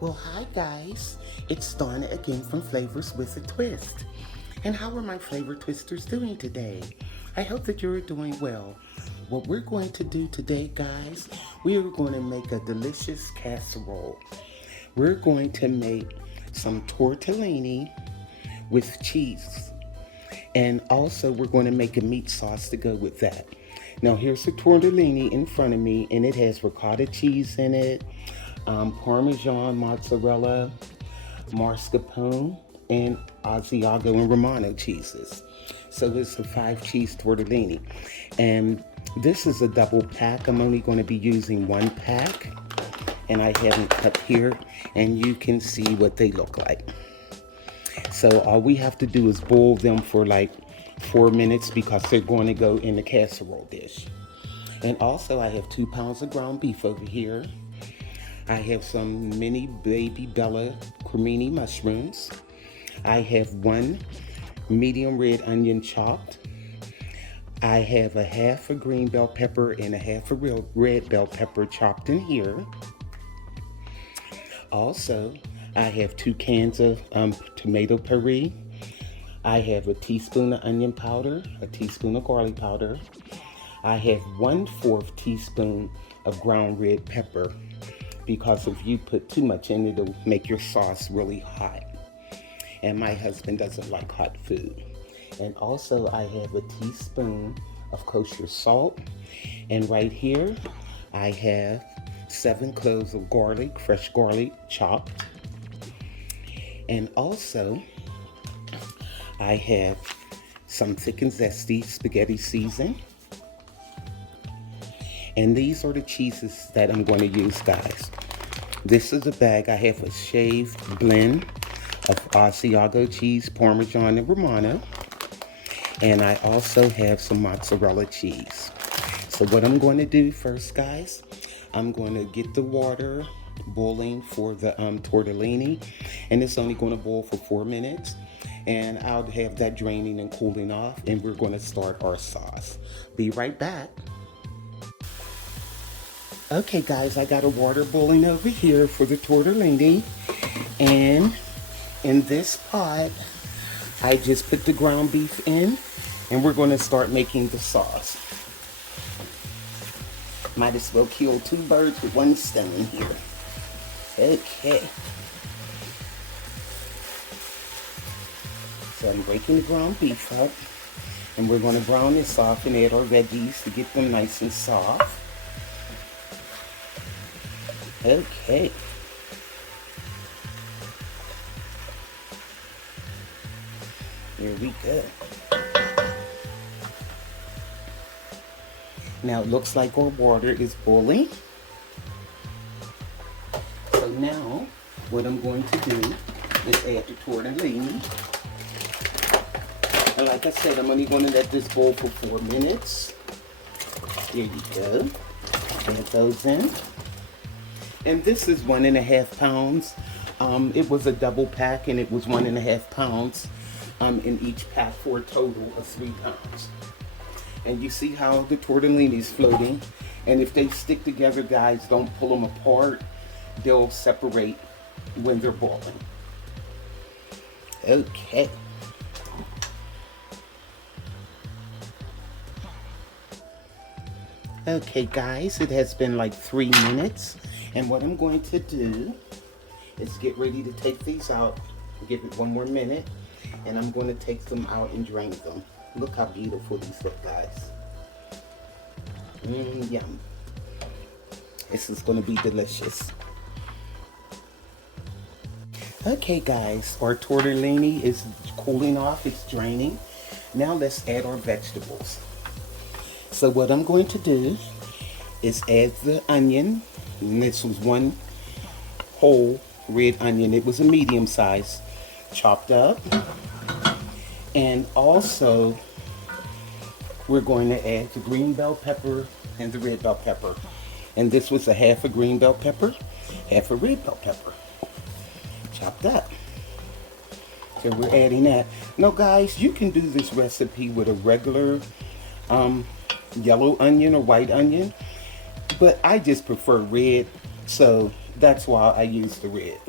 Well, hi guys, it's Donna again from Flavors with a Twist. And how are my flavor twisters doing today? I hope that you're doing well. What we're going to do today, guys, we are going to make a delicious casserole. We're going to make some tortellini with cheese. And also we're going to make a meat sauce to go with that. Now here's the tortellini in front of me, and it has ricotta cheese in it, Parmesan, mozzarella, mascarpone, and Asiago and Romano cheeses. So it's a 5 cheese tortellini. And this is a double pack. I'm only going to be using 1 pack. And I have them cut here, and you can see what they look like. So all we have to do is boil them for like 4 minutes because they're going to go in the casserole dish. And also I have 2 pounds of ground beef over here. I have some mini baby Bella Cremini mushrooms. I have 1 medium red onion chopped. I have a half a green bell pepper and a half a real red bell pepper chopped in here. Also, I have 2 cans of tomato puree. I have a teaspoon of onion powder, a teaspoon of garlic powder. I have 1/4 teaspoon of ground red pepper, because if you put too much in, it'll make your sauce really hot. And my husband doesn't like hot food. And also I have a teaspoon of kosher salt. And right here, I have 7 cloves of garlic, fresh garlic, chopped. And also, I have some thick and zesty spaghetti seasoning. And these are the cheeses that I'm going to use, guys. This is a bag. I have a shaved blend of Asiago cheese, Parmesan, and Romano. And I also have some mozzarella cheese. So what I'm going to do first, guys, I'm going to get the water boiling for the tortellini. And it's only going to boil for 4 minutes. And I'll have that draining and cooling off. And we're going to start our sauce. Be right back. Okay guys, I got a water boiling over here for the tortellini, and in this pot, I just put the ground beef in, and we're going to start making the sauce. Might as well kill 2 birds with 1 stone here. Okay. So I'm breaking the ground beef up, and we're going to brown this off and add our veggies to get them nice and soft. Okay. Here we go. Now it looks like our water is boiling. So now what I'm going to do is add the tortellini. And like I said, I'm only going to let this boil for 4 minutes. There you go. Add those in. And this is 1.5 pounds. It was a double pack, and it was 1.5 pounds in each pack for a total of 3 pounds. And you see how the tortellini is floating. And if they stick together, guys, don't pull them apart. They'll separate when they're boiling. Okay. Okay, guys, it has been like 3 minutes. And what I'm going to do is get ready to take these out. Give it 1 more minute. And I'm going to take them out and drain them. Look how beautiful these look, guys. Yum. This is going to be delicious. Okay, guys, our tortellini is cooling off. It's draining. Now let's add our vegetables. So what I'm going to do is add the onion. And this was 1 whole red onion. It was a medium size, chopped up. And also, we're going to add the green bell pepper and the red bell pepper. And this was a half a green bell pepper, half a red bell pepper, chopped up. So we're adding that. Now guys, you can do this recipe with a regular yellow onion or white onion, but I just prefer red. So That's why I use the red.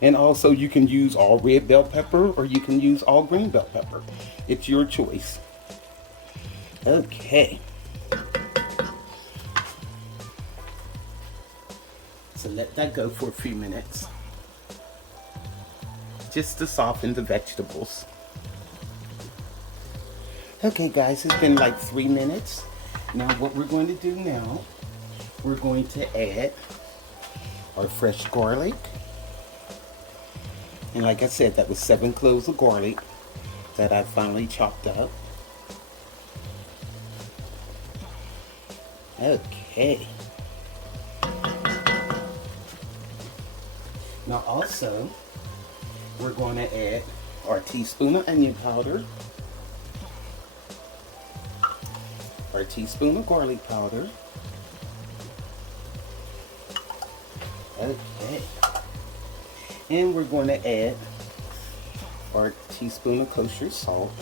And also you can use all red bell pepper or you can use all green bell pepper. It's your choice. Okay. So let that go for a few minutes. Just to soften the vegetables. Okay guys, it's been like 3 minutes. Now what we're going to do now, we're going to add our fresh garlic. And like I said, that was 7 cloves of garlic that I finally chopped up. Okay. Now also, we're going to add our teaspoon of onion powder, our teaspoon of garlic powder. Okay. And we're going to add our teaspoon of kosher salt.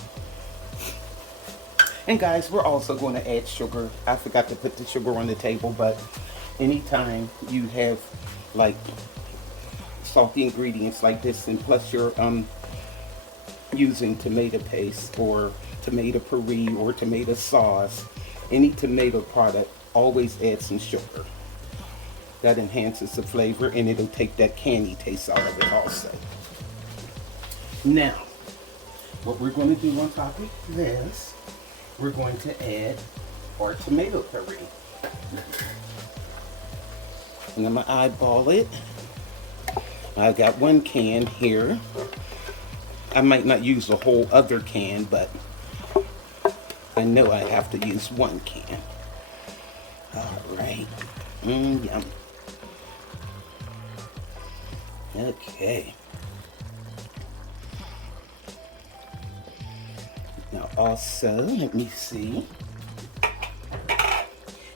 And guys, we're also going to add sugar. I forgot to put the sugar on the table, but anytime you have like salty ingredients like this, and plus you're using tomato paste or tomato puree or tomato sauce, any tomato product, always add some sugar. That enhances the flavor and it'll take that candy taste out of it also. Now, what we're going to do on top of this, we're going to add our tomato puree. And I'm going to eyeball it. I've got 1 can here. I might not use the whole other can, but I know I have to use 1 can. All right. Yum. Okay. Now also, let me see.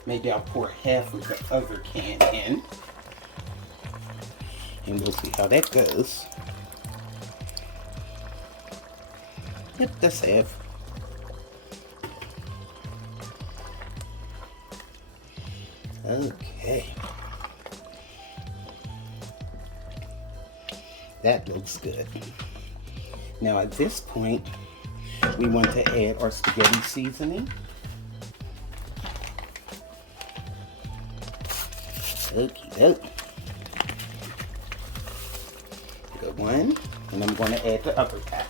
Maybe I'll pour half of the other can in. And we'll see how that goes. Yep, that's half. Okay. That looks good. Now at this point, we want to add our spaghetti seasoning. Okie doke. Good one. And I'm going to add the upper pack,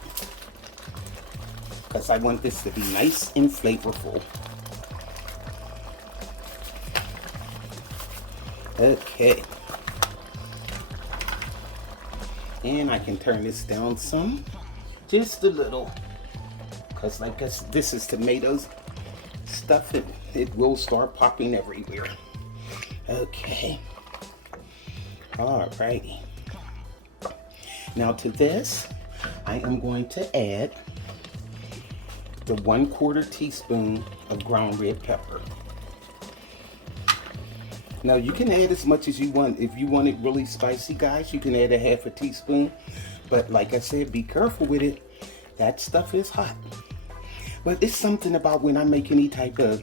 because I want this to be nice and flavorful. Okay. And I can turn this down some, just a little, because like this is tomatoes stuff, it will start popping everywhere. Okay. Alrighty. Now to this, I am going to add the 1/4 teaspoon of ground red pepper. Now you can add as much as you want. If you want it really spicy, guys, you can add a 1/2 teaspoon. But like I said, be careful with it. That stuff is hot. But it's something about when I make any type of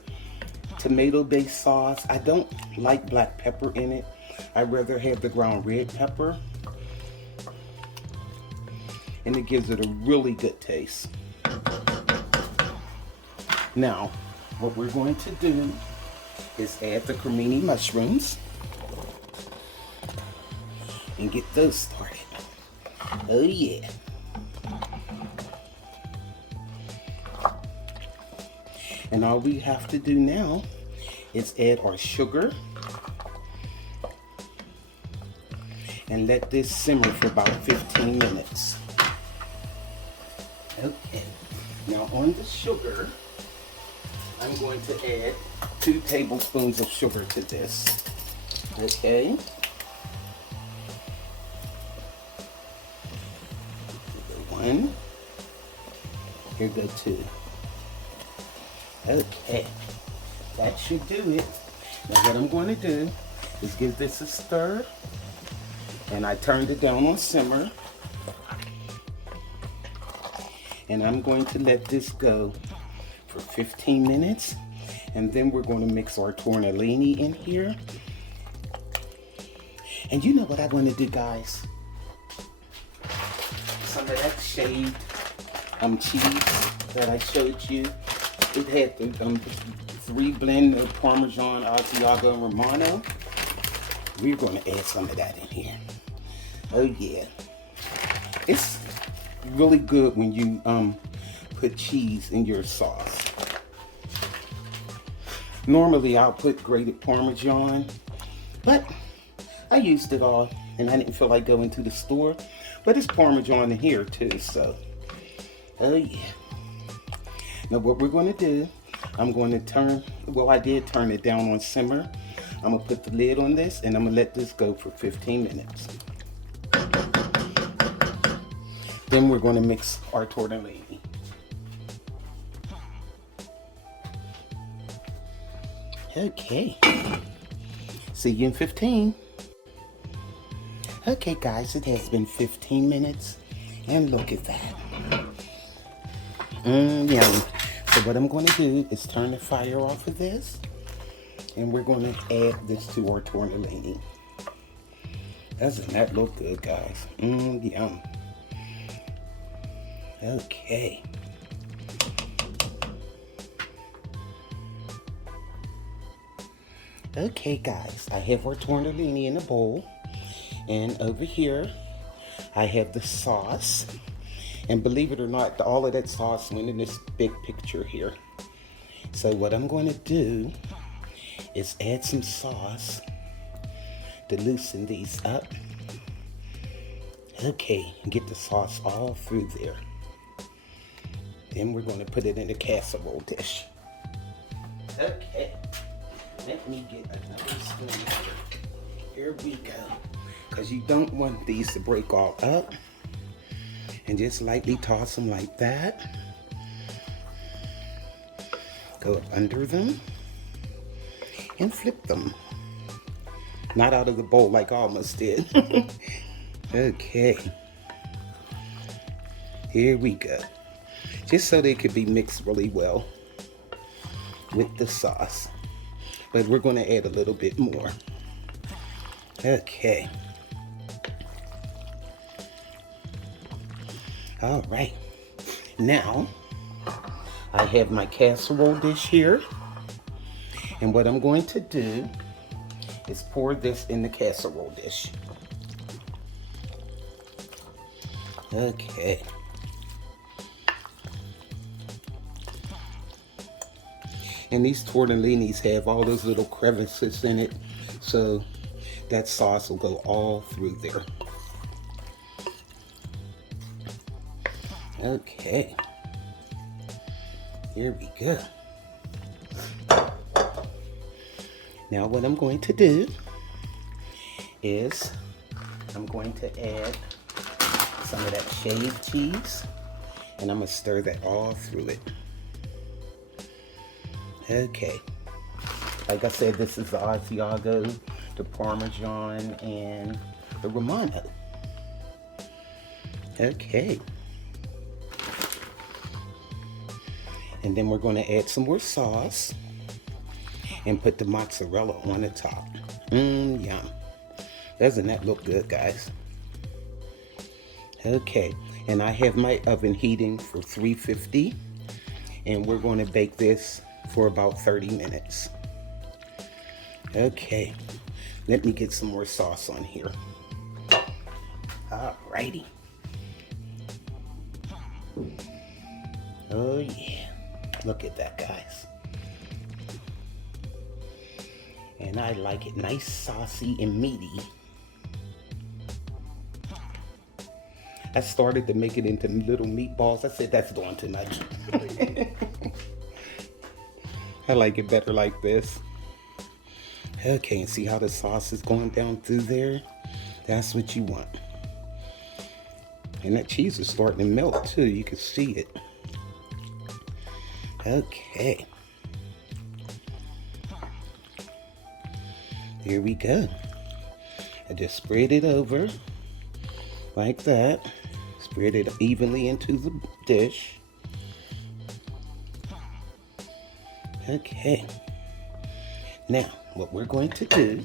tomato-based sauce, I don't like black pepper in it. I'd rather have the ground red pepper. And it gives it a really good taste. Now, what we're going to do is add the Cremini mushrooms and get those started. Oh yeah. And all we have to do now is add our sugar and let this simmer for about 15 minutes. Okay, now on the sugar, I'm going to add 2 tablespoons of sugar to this. Okay. One. Here go 2. Okay. That should do it. Now what I'm going to do is give this a stir. And I turned it down on simmer. And I'm going to let this go for 15 minutes. And then we're going to mix our tortellini in here. And you know what I want to do, guys? Some of that shaved cheese that I showed you. It had the 3 blend of Parmesan, Asiago, and Romano. We're going to add some of that in here. Oh yeah. It's really good when you put cheese in your sauce. Normally I'll put grated Parmesan, but I used it all and I didn't feel like going to the store. But it's Parmesan in here too, so oh yeah. Now what we're going to do, I'm going to turn, well I did turn it down on simmer. I'm going to put the lid on this and I'm going to let this go for 15 minutes. Then we're going to mix our tortellini. Okay. See you in 15. Okay guys, it has been 15 minutes and look at that. Yum. So what I'm going to do is turn the fire off of this and we're going to add this to our tortellini. Doesn't that look good, guys? Yum. Okay. Okay guys, I have our tortellini in a bowl, and over here I have the sauce, and believe it or not, all of that sauce went in this big picture here. So what I'm going to do is add some sauce to loosen these up. Okay, get the sauce all through there. Then we're going to put it in a casserole dish. Okay. Let me get another spoon here. Here we go. Because you don't want these to break all up. And just lightly toss them like that. Go up under them. And flip them. Not out of the bowl like I almost did. Okay. Here we go. Just so they could be mixed really well with the sauce. But we're going to add a little bit more. Okay. All right. Now, I have my casserole dish here. And what I'm going to do is pour this in the casserole dish. Okay. And these tortellinis have all those little crevices in it, so that sauce will go all through there. Okay. Here we go. Now what I'm going to do is I'm going to add some of that shaved cheese, and I'm going to stir that all through it. Okay, like I said, this is the Asiago, the Parmesan, and the Romano. Okay. And then we're going to add some more sauce and put the mozzarella on the top. Yum. Doesn't that look good, guys? Okay, and I have my oven heating for 350, and we're going to bake this for about 30 minutes. Okay, let me get some more sauce on here. Alrighty. Oh yeah, look at that, guys. And I like it nice, saucy, and meaty. I started to make it into little meatballs. I said that's doing too much. I like it better like this. Okay, and see how the sauce is going down through there? That's what you want. And that cheese is starting to melt too. You can see it. Okay. Here we go. I just spread it over like that. Spread it evenly into the dish. Okay. Now, what we're going to do,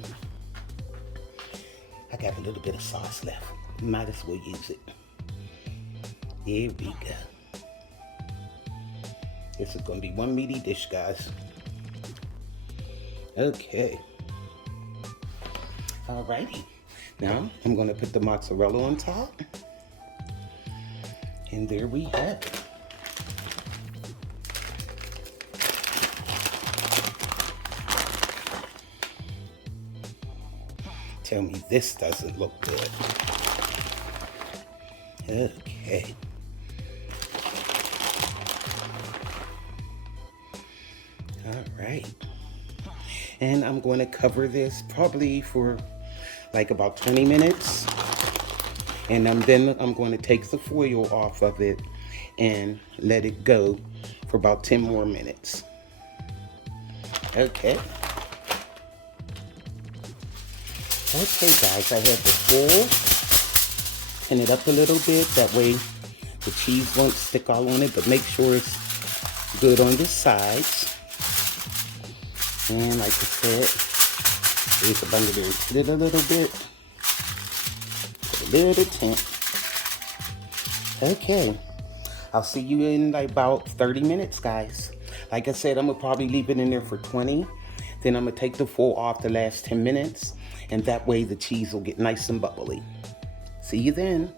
I got a little bit of sauce left. Might as well use it. Here we go. This is going to be one meaty dish, guys. Okay. Alrighty. Now, I'm going to put the mozzarella on top. And there we have it. Tell me this doesn't look good. Okay. All right. And I'm going to cover this probably for like about 20 minutes. And then I'm going to take the foil off of it and let it go for about 10 more minutes. Okay. Okay, guys, I have the foil. Pin it up a little bit. That way the cheese won't stick all on it, but make sure it's good on the sides. And like I said, there's a bunch of it. Split a little bit. Put a little tint. Okay. I'll see you in like about 30 minutes, guys. Like I said, I'm going to probably leave it in there for 20. Then I'm going to take the foil off the last 10 minutes. And that way the cheese will get nice and bubbly. See you then.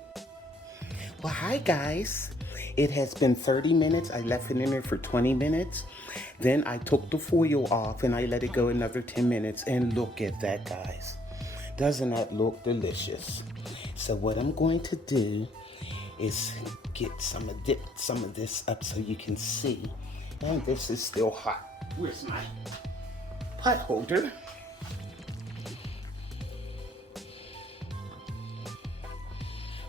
Well, hi, guys. It has been 30 minutes. I left it in there for 20 minutes. Then I took the foil off and I let it go another 10 minutes. And look at that, guys. Doesn't that look delicious? So what I'm going to do is get some of this up so you can see. And this is still hot. Where's my pot holder?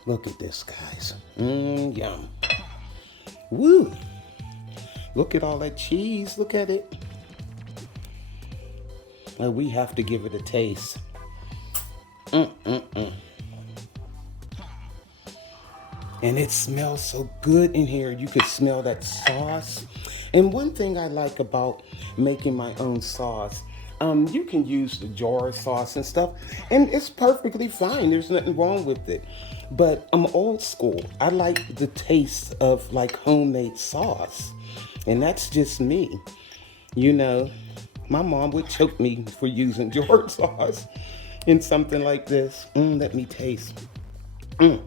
Look at this, guys. Yum. Woo. Look at all that cheese. Look at it. Well, we have to give it a taste. And it smells so good in here. You could smell that sauce. And one thing I like about making my own sauce, you can use the jar sauce and stuff, and it's perfectly fine. There's nothing wrong with it. But I'm old school. I like the taste of like homemade sauce. And that's just me. You know, my mom would choke me for using jar sauce in something like this. Let me taste. Oh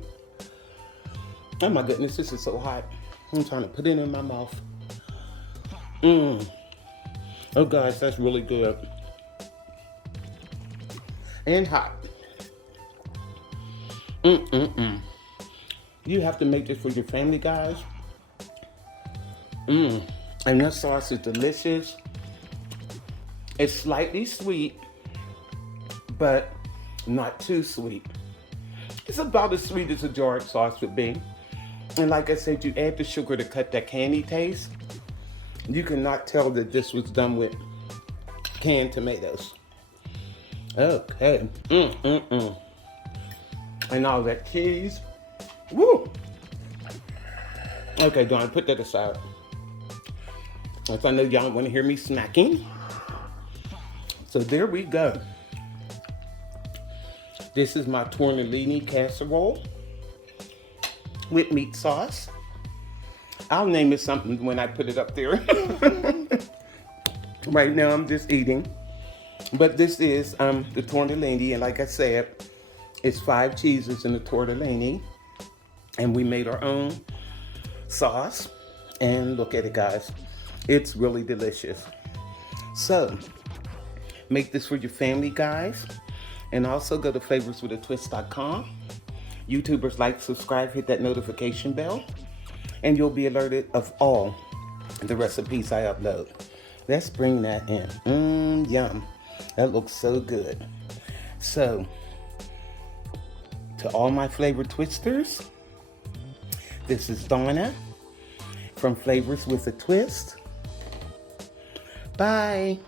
my goodness, this is so hot. I'm trying to put it in my mouth. Oh guys, that's really good. And hot. You have to make this for your family, guys. And that sauce is delicious. It's slightly sweet, but not too sweet. It's about as sweet as a jarred sauce would be. And like I said, you add the sugar to cut that candy taste. You cannot tell that this was done with canned tomatoes. Okay. And all that cheese. Woo! Okay, Dawn, put that aside. If I know y'all don't want to hear me smacking. So there we go. This is my tortellini casserole with meat sauce. I'll name it something when I put it up there. Right now I'm just eating. But this is the tortellini, and like I said, it's 5 cheeses in the tortellini. And we made our own sauce. And look at it, guys. It's really delicious. So, make this for your family, guys. And also go to flavorswithatwist.com. YouTubers, like, subscribe, hit that notification bell. And you'll be alerted of all the recipes I upload. Let's bring that in. Yum. That looks so good. So, to all my flavor twisters, this is Donna from Flavors with a Twist. Bye.